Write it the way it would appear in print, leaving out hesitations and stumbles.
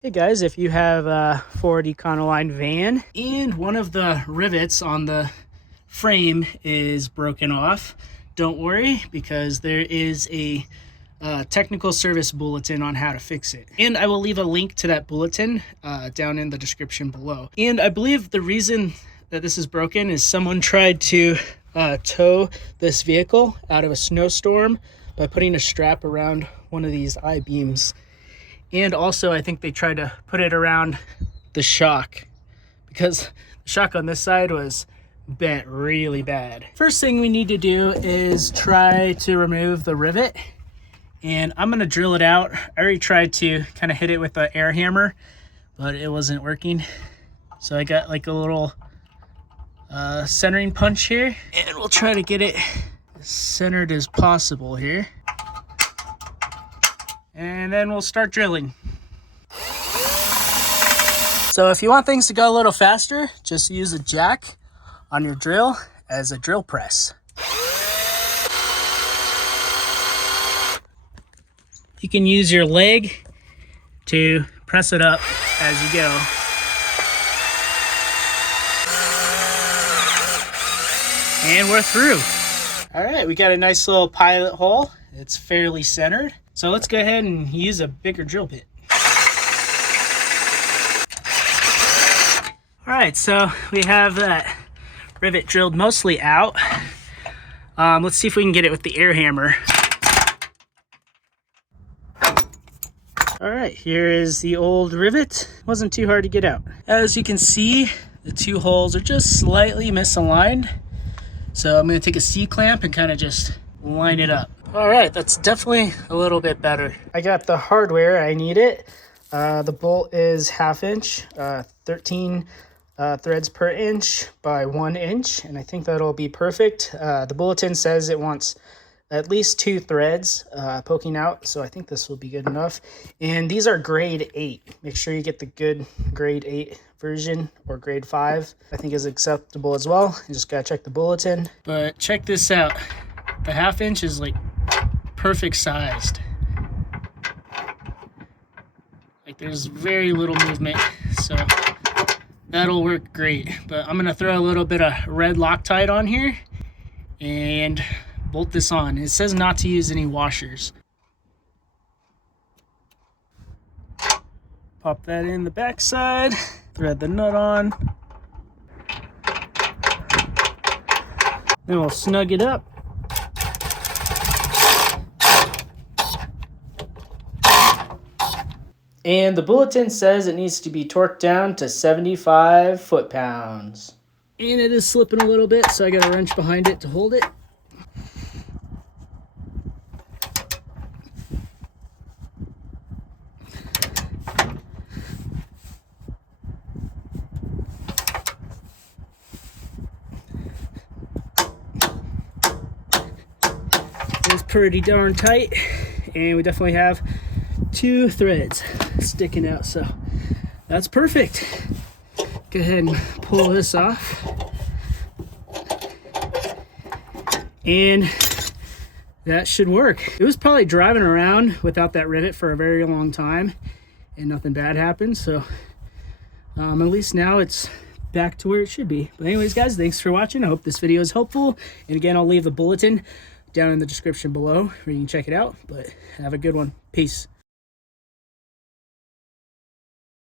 Hey guys, if you have a Ford Econoline van and one of the rivets on the frame is broken off, don't worry, because there is a technical service bulletin on how to fix it. And I will leave a link to that bulletin down in the description below. And I believe the reason that this is broken is someone tried to tow this vehicle out of a snowstorm by putting a strap around one of these I-beams. And also, I think they tried to put it around the shock because the shock on this side was bent really bad. First thing we need to do is try to remove the rivet. And I'm gonna drill it out. I already tried to kind of hit it with an air hammer, but it wasn't working. So I got like a little centering punch here. And we'll try to get it as centered as possible here. And then we'll start drilling. So if you want things to go a little faster, just use a jack on your drill as a drill press. You can use your leg to press it up as you go. And we're through. All right, we got a nice little pilot hole. It's fairly centered. So let's go ahead and use a bigger drill bit. All right, so we have that rivet drilled mostly out. Let's see if we can get it with the air hammer. All right, here is the old rivet. Wasn't too hard to get out. As you can see, the two holes are just slightly misaligned. So I'm gonna take a C-clamp and kind of just line it up. All right, that's definitely a little bit better. I got the hardware I need it. The bolt is 1/2 inch, 13 threads per inch by 1 inch, and I think that'll be perfect. The bulletin says it wants at least 2 threads poking out, so I think this will be good enough. And these are grade 8. Make sure you get the good grade 8 version, or grade 5, I think is acceptable as well. You just gotta check the bulletin. But check this out. The 1/2 inch is like perfect sized. Like there's very little movement, so that'll work great. But I'm gonna throw a little bit of red Loctite on here and bolt this on. It says not to use any washers. Pop that in the back side, thread the nut on. Then we'll snug it up. And the bulletin says it needs to be torqued down to 75 foot-pounds. And it is slipping a little bit, so I got a wrench behind it to hold it. It's pretty darn tight, and we definitely have 2 threads sticking out, so that's perfect. Go ahead and pull this off, and that should work. It was probably driving around without that rivet for a very long time and nothing bad happened, so at least now it's back to where it should be. But anyways guys, thanks for watching. I hope this video is helpful, and again, I'll leave the bulletin down in the description below where you can check it out. But have a good one. Peace.